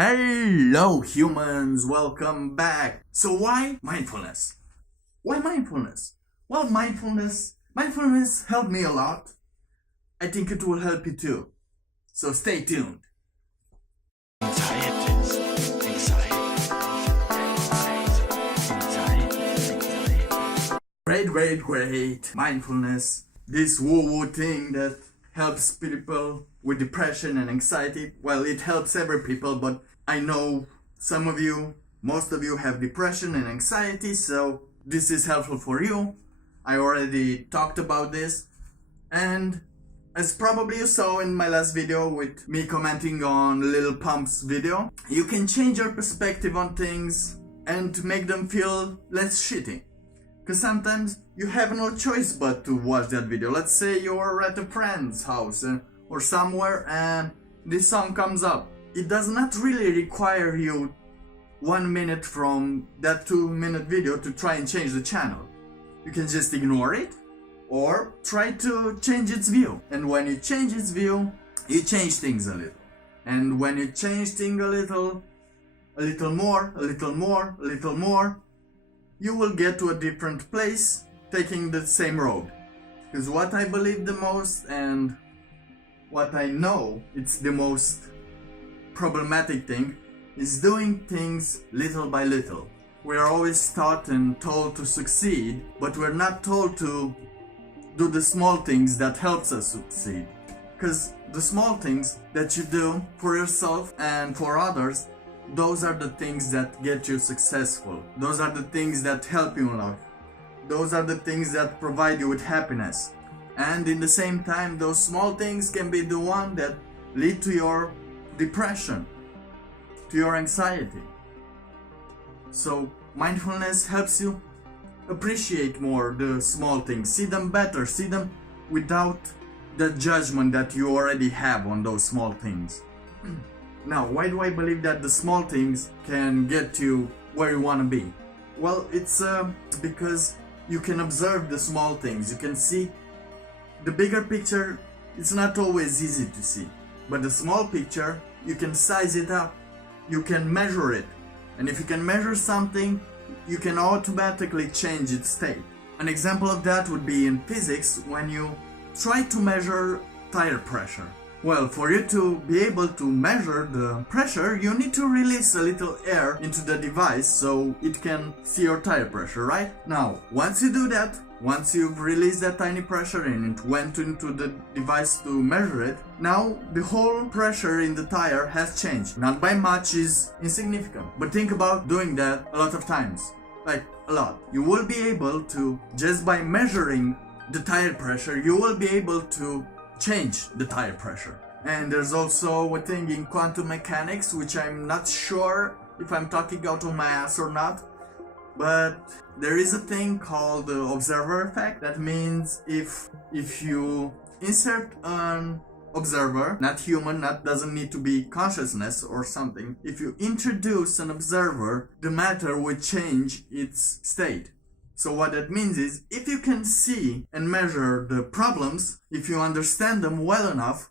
Hello humans, welcome back. So why mindfulness? Why mindfulness? Well, mindfulness helped me a lot. I think it will help you too. So stay tuned. Great. Mindfulness. This woo-woo thing that helps people with depression and anxiety. Well, it helps every people, but I know most of you have depression and anxiety, so this is helpful for you. I already talked about this, and as probably you saw in my last video with me commenting on Lil Pump's video, you can change your perspective on things and make them feel less shitty. Because sometimes you have no choice but to watch that video. Let's say you're at a friend's house or somewhere and this song comes up. It does not really require you 1 minute from that 2-minute video to try and change the channel. You can just ignore it or try to change its view. And when you change its view, you change things a little. And when you change things a little more, you will get to a different place taking the same road. Because what I believe the most and what I know it's the most problematic thing is doing things little by little. We are always taught and told to succeed, but we're not told to do the small things that helps us succeed. Because the small things that you do for yourself and for others, those are the things that get you successful. Those are the things that help you in life. Those are the things that provide you with happiness. And in the same time, those small things can be the one that lead to your depression, to your anxiety. So mindfulness helps you appreciate more the small things, see them better, see them without the judgment that you already have on those small things. Now, why do I believe that the small things can get you where you want to be? Well, it's because you can observe the small things. You can see the bigger picture. It's not always easy to see, but the small picture, you can size it up. You can measure it. And if you can measure something, you can automatically change its state. An example of that would be in physics when you try to measure tire pressure. Well, for you to be able to measure the pressure, you need to release a little air into the device so it can see your tire pressure, right? Now, once you do that, once you've released that tiny pressure and it went into the device to measure it, now the whole pressure in the tire has changed. Not by much, is insignificant. But think about doing that a lot of times. Like, a lot. You will be able to, just by measuring the tire pressure, you will be able to change the tire pressure. And there's also a thing in quantum mechanics, which I'm not sure if I'm talking out of my ass or not, but there is a thing called the observer effect. That means if you insert an observer, not human, doesn't need to be consciousness or something, if you introduce an observer, the matter will change its state. So what that means is, if you can see and measure the problems, if you understand them well enough,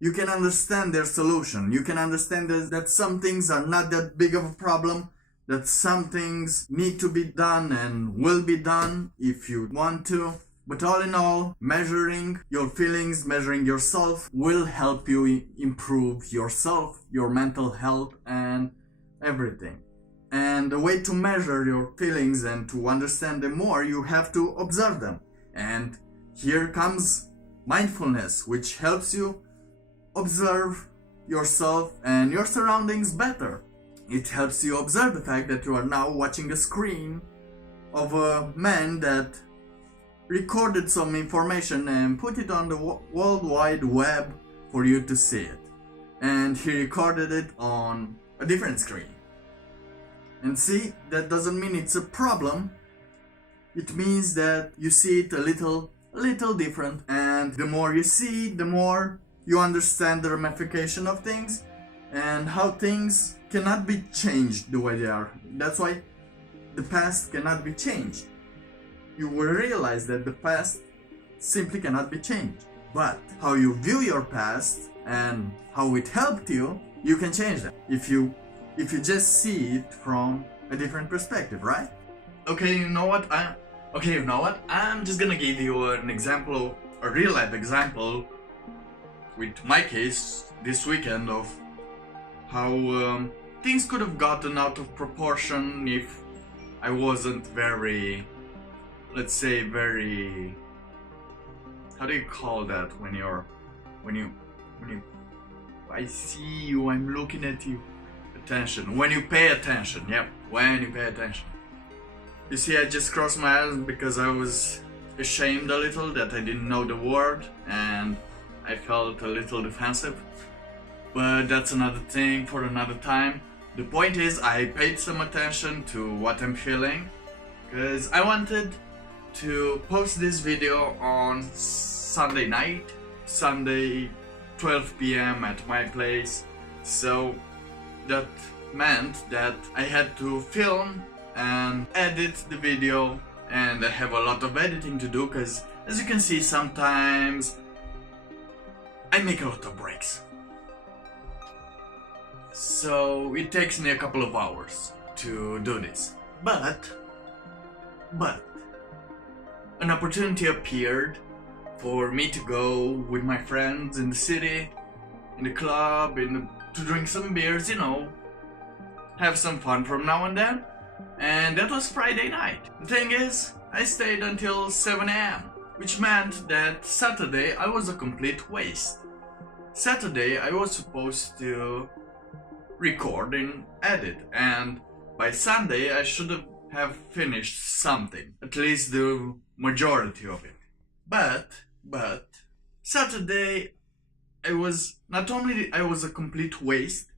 you can understand their solution. You can understand that some things are not that big of a problem, that some things need to be done and will be done if you want to. But all in all, measuring your feelings, measuring yourself will help you improve yourself, your mental health and everything. And the way to measure your feelings and to understand them more, you have to observe them. And here comes mindfulness, which helps you observe yourself and your surroundings better. It helps you observe the fact that you are now watching a screen of a man that recorded some information and put it on the World Wide Web for you to see it. And he recorded it on a different screen. And see, that doesn't mean it's a problem. It means that you see it a little different. And the more you see, the more you understand the ramification of things and how things cannot be changed the way they are. That's why the past cannot be changed. You will realize that the past simply cannot be changed. But how you view your past and how it helped you, you can change that if you just see it from a different perspective, right? Okay, you know what? I'm just gonna give you an example, a real life example with my case this weekend of how things could have gotten out of proportion if I wasn't very, let's say, very, how do you call that when you I see you, I'm looking at you. Attention. When you pay attention. Yep. When you pay attention. You see, I just crossed my eyes because I was ashamed a little that I didn't know the word and I felt a little defensive. But that's another thing for another time. The point is, I paid some attention to what I'm feeling because I wanted to post this video on Sunday night, Sunday 12 p.m. at my place, so that meant that I had to film and edit the video, and I have a lot of editing to do because, as you can see, sometimes I make a lot of breaks. So it takes me a couple of hours to do this. But an opportunity appeared for me to go with my friends in the city, in the club, to drink some beers, have some fun from now and then. And that was Friday night. The thing is, I stayed until 7 a.m., which meant that Saturday I was a complete waste. Saturday I was supposed to record and edit, and by Sunday I should have finished something, at least the majority of it. But Saturday I was a complete waste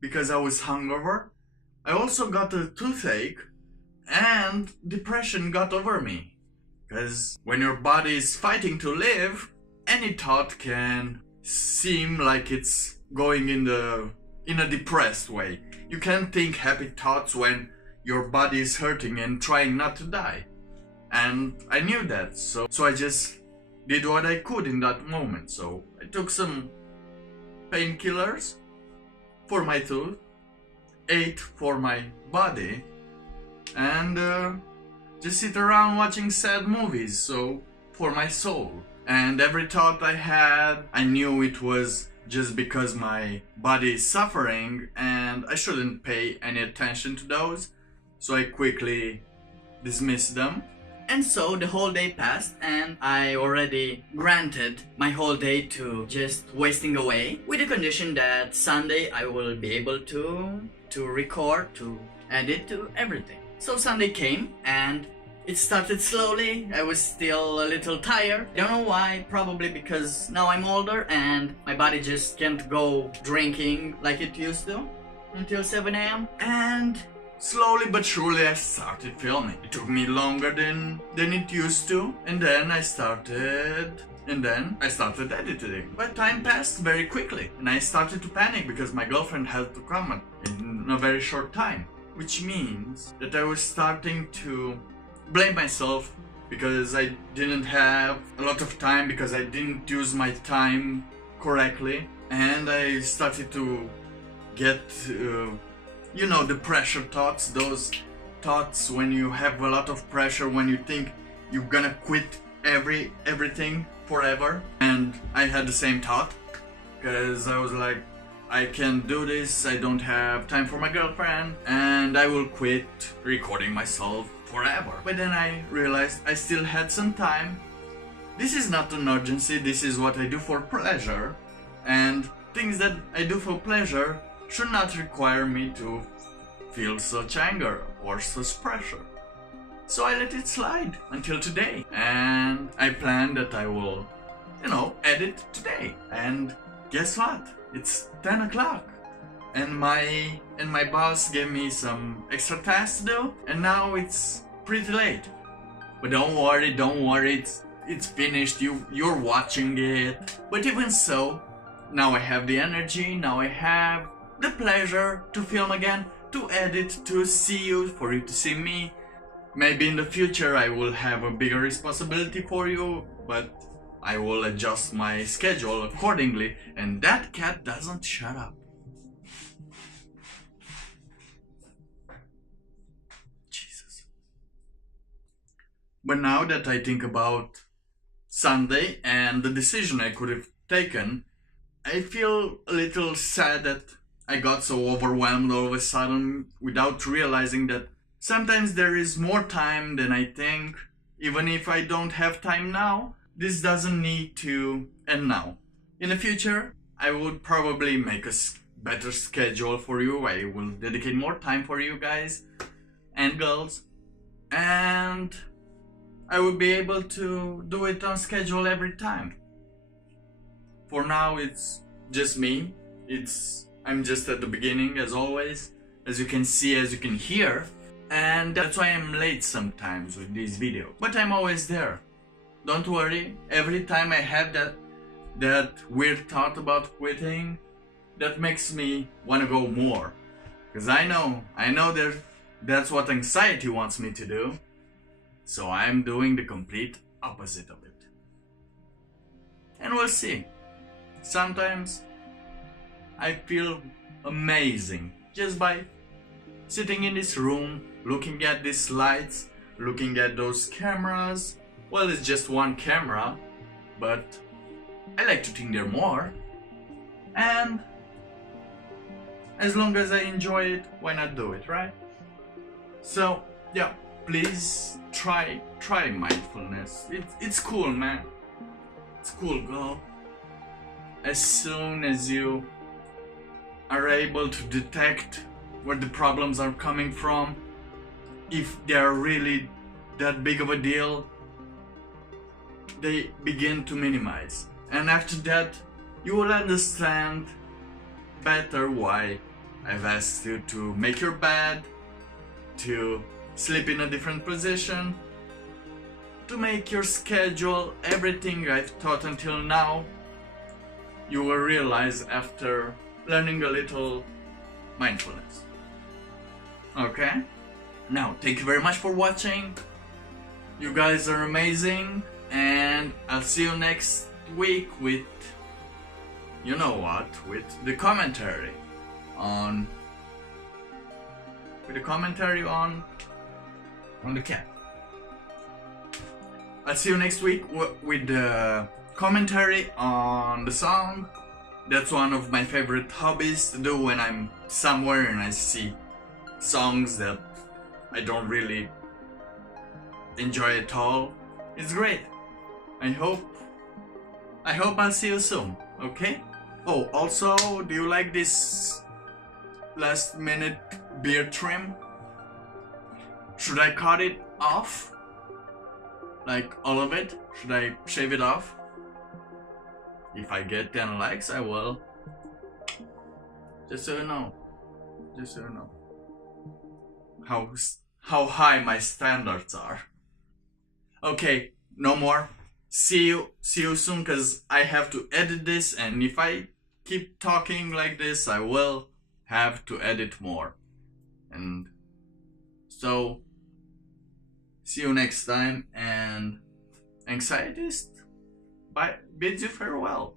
because I was hungover. I also got a toothache and depression got over me. Because when your body is fighting to live, any thought can seem like it's going in a depressed way. You can't think happy thoughts when your body is hurting and trying not to die. And I knew that, so I just did what I could in that moment. So I took some painkillers for my tooth, ate for my body, and just sit around watching sad movies, so for my soul. And every thought I had, I knew it was just because my body is suffering and I shouldn't pay any attention to those, so I quickly dismissed them. And so the whole day passed and I already granted my whole day to just wasting away, with the condition that Sunday I will be able to record, to edit, to everything. So Sunday came and it started slowly. I was still a little tired. I don't know why, probably because now I'm older and my body just can't go drinking like it used to until 7 a.m. And slowly but surely I started filming. It took me longer than it used to, and then I started editing. But time passed very quickly and I started to panic because my girlfriend had to come in a very short time, which means that I was starting to blame myself because I didn't have a lot of time, because I didn't use my time correctly, and I started to get the pressure thoughts, those thoughts when you have a lot of pressure, when you think you're gonna quit everything forever. And I had the same thought because I was like, I can't do this, I don't have time for my girlfriend, and I will quit recording myself forever. But then I realized I still had some time. This is not an urgency, this is what I do for pleasure, and things that I do for pleasure should not require me to feel such anger or such pressure. So I let it slide until today, and I plan that I will, edit today. And guess what? It's 10 o'clock. And my boss gave me some extra tasks to do, and now it's pretty late. But don't worry, it's finished, you're watching it. But even so, now I have the energy, now I have the pleasure to film again, to edit, to see you, for you to see me. Maybe in the future I will have a bigger responsibility for you, but I will adjust my schedule accordingly. And that cat doesn't shut up. But now that I think about Sunday and the decision I could have taken, I feel a little sad that I got so overwhelmed all of a sudden without realizing that sometimes there is more time than I think. Even if I don't have time now, this doesn't need to end now. In the future, I would probably make a better schedule for you. I will dedicate more time for you guys and girls, and I will be able to do it on schedule every time. For now, it's just me. I'm just at the beginning, as always, as you can see, as you can hear, and that's why I'm late sometimes with this video. But I'm always there. Don't worry. Every time I have that weird thought about quitting, that makes me want to go more, because I know that's what anxiety wants me to do. So I'm doing the complete opposite of it. And we'll see. Sometimes I feel amazing just by sitting in this room, looking at these lights, looking at those cameras. Well, it's just one camera, but I like to think there are more. And as long as I enjoy it, why not do it, right? So yeah, please try mindfulness. It's cool, man. It's cool, girl. As soon as you are able to detect where the problems are coming from, if they are really that big of a deal, they begin to minimize. And after that, you will understand better why I've asked you to make your bed, to sleep in a different position, to make your schedule, everything I've taught until now. You will realize after learning a little mindfulness. Okay? Now, thank you very much for watching. You guys are amazing, and I'll see you next week with, you know what, with the commentary on the cat. I'll see you next week with the commentary on the song. That's one of my favorite hobbies to do when I'm somewhere and I see songs that I don't really enjoy at all. It's great. I hope I'll see you soon, okay? Oh, also, do you like this last minute beard trim? Should I cut it off? Like all of it? Should I shave it off? If I get 10 likes, I will. Just so you know. Just so you know. How high my standards are. Okay, no more. See you soon, cause I have to edit this, and if I keep talking like this, I will have to edit more. And so see you next time, and Anxietist bids you farewell.